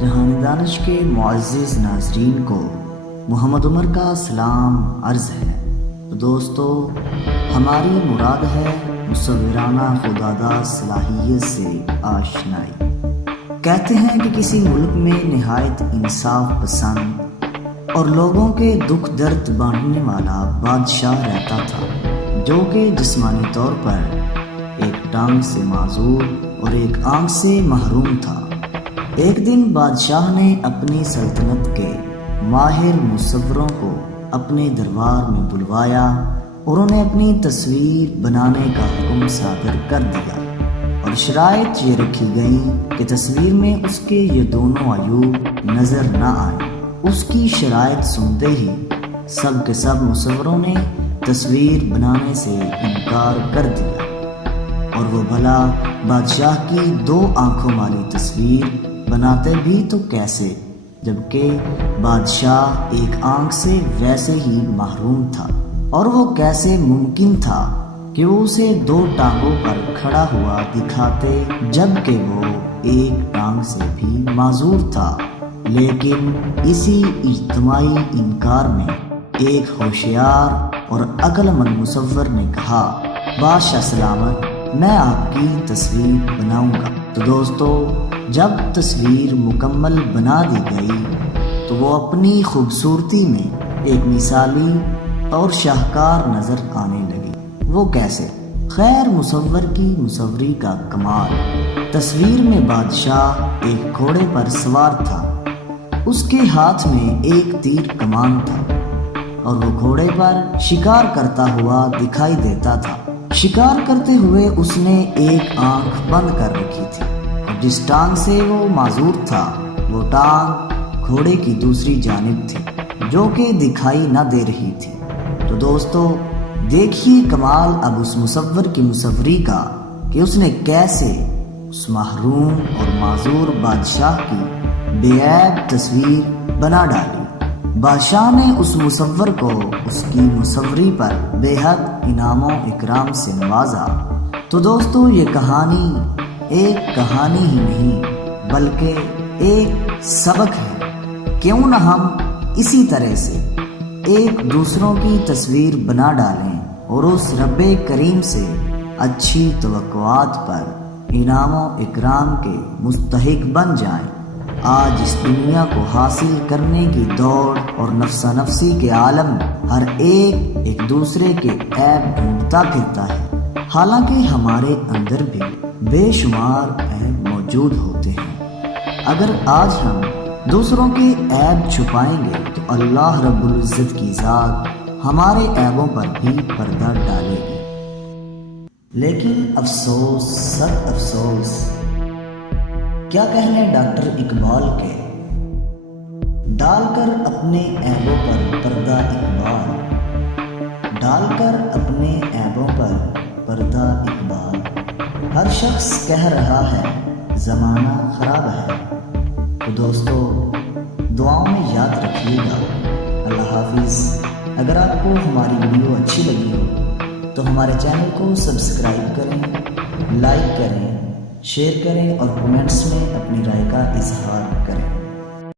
جہان دانش کے معزز ناظرین کو محمد عمر کا سلام عرض ہے۔ تو دوستو، ہماری مراد ہے مصورانہ خداداد صلاحیت سے آشنائی۔ کہتے ہیں کہ کسی ملک میں نہایت انصاف پسند اور لوگوں کے دکھ درد بانٹنے والا بادشاہ رہتا تھا، جو کہ جسمانی طور پر ایک ٹانگ سے معذور اور ایک آنکھ سے محروم تھا۔ ایک دن بادشاہ نے اپنی سلطنت کے ماہر مصوروں کو اپنے دربار میں بلوایا اور انہیں اپنی تصویر بنانے کا حکم صادر کر دیا، اور شرائط یہ رکھی گئیں کہ تصویر میں اس کے یہ دونوں عیوب نظر نہ آئیں۔ اس کی شرائط سنتے ہی سب کے سب مصوروں نے تصویر بنانے سے انکار کر دیا، اور وہ بھلا بادشاہ کی 2 آنکھوں والی تصویر بناتے بھی تو کیسے، جبکہ بادشاہ ایک آنکھ سے ویسے ہی محروم تھا، اور وہ کیسے ممکن تھا کہ وہ اسے 2 ٹانگوں پر کھڑا ہوا دکھاتے جبکہ وہ ایک ٹانگ سے بھی معذور تھا۔ لیکن اسی اجتماعی انکار میں ایک ہوشیار اور عقل مند مصور نے کہا، بادشاہ سلامت، میں آپ کی تصویر بناؤں گا۔ تو دوستو، جب تصویر مکمل بنا دی گئی تو وہ اپنی خوبصورتی میں ایک مثالی اور شاہکار نظر آنے لگی۔ وہ کیسے؟ خیر، مصور کی مصوری کا کمال۔ تصویر میں بادشاہ ایک گھوڑے پر سوار تھا، اس کے ہاتھ میں ایک تیر کمان تھا، اور وہ گھوڑے پر شکار کرتا ہوا دکھائی دیتا تھا۔ شکار کرتے ہوئے اس نے ایک آنکھ بند کر رکھی تھی، اور جس ٹانگ سے وہ معذور تھا وہ ٹانگ گھوڑے کی دوسری جانب تھی، جو کہ دکھائی نہ دے رہی تھی۔ تو دوستو، دیکھیے کمال اب اس مصور کی مصوری کا کہ اس نے کیسے اس محروم اور معذور بادشاہ کی بے عیب تصویر بنا ڈالی۔ بادشاہ نے اس مصور کو اس کی مصوری پر بے حد انعام و اکرام سے نوازا۔ تو دوستو، یہ کہانی ایک کہانی ہی نہیں بلکہ ایک سبق ہے۔ کیوں نہ ہم اسی طرح سے ایک دوسروں کی تصویر بنا ڈالیں اور اس رب کریم سے اچھی توقعات پر انعام و اکرام کے مستحق بن جائیں۔ آج اس دنیا کو حاصل کرنے کی دوڑ اور نفسا نفسی کے عالم میں ہر ایک دوسرے کے عیب ڈھونڈتا پھرتا ہے، حالانکہ ہمارے اندر بھی بے شمار عیب موجود ہوتے ہیں۔ اگر آج ہم دوسروں کے عیب چھپائیں گے تو اللہ رب العزت کی ذات ہمارے عیبوں پر بھی پردہ ڈالے گی۔ لیکن افسوس، سخت افسوس، کیا کہنے ڈاکٹر اقبال کے، ڈال کر اپنے عیبوں پر پردہ اقبال، ڈال کر اپنے عیبوں پر پردہ اقبال، ہر شخص کہہ رہا ہے زمانہ خراب ہے۔ تو دوستو، دعاؤں میں یاد رکھیے گا۔ اللہ حافظ۔ اگر آپ کو ہماری ویڈیو اچھی لگی ہو تو ہمارے چینل کو سبسکرائب کریں، لائک کریں، شیئر کریں اور کمنٹس میں اپنی رائے کا اظہار کریں۔